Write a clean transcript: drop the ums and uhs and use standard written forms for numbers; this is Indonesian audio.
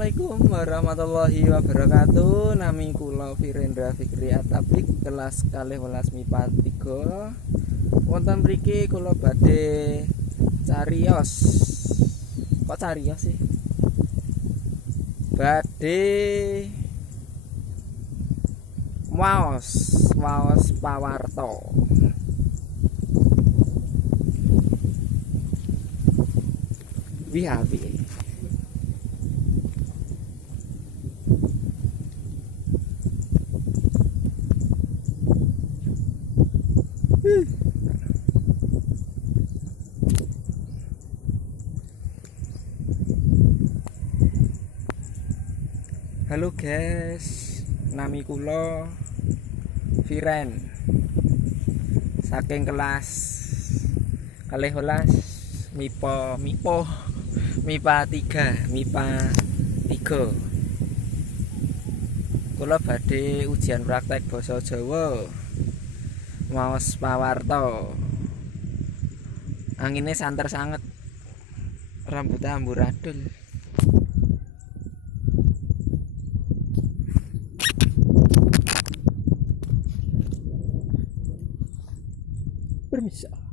Assalamualaikum warahmatullahi wabarakatuh. Nami kula Virendra Fikri Atabik kelas 12 MIPA 3. Wonten mriki kula badhe cariyos. Kok cariyos sih? Badhe waos pawarta. Wihawi. Halo guys, nami kula Viren saking kelas 12 MIPA 3 Kula badhe ujian praktek basa Jawa maos pawarta. Angine santer sanget, rambutnya amburadul. Permisa.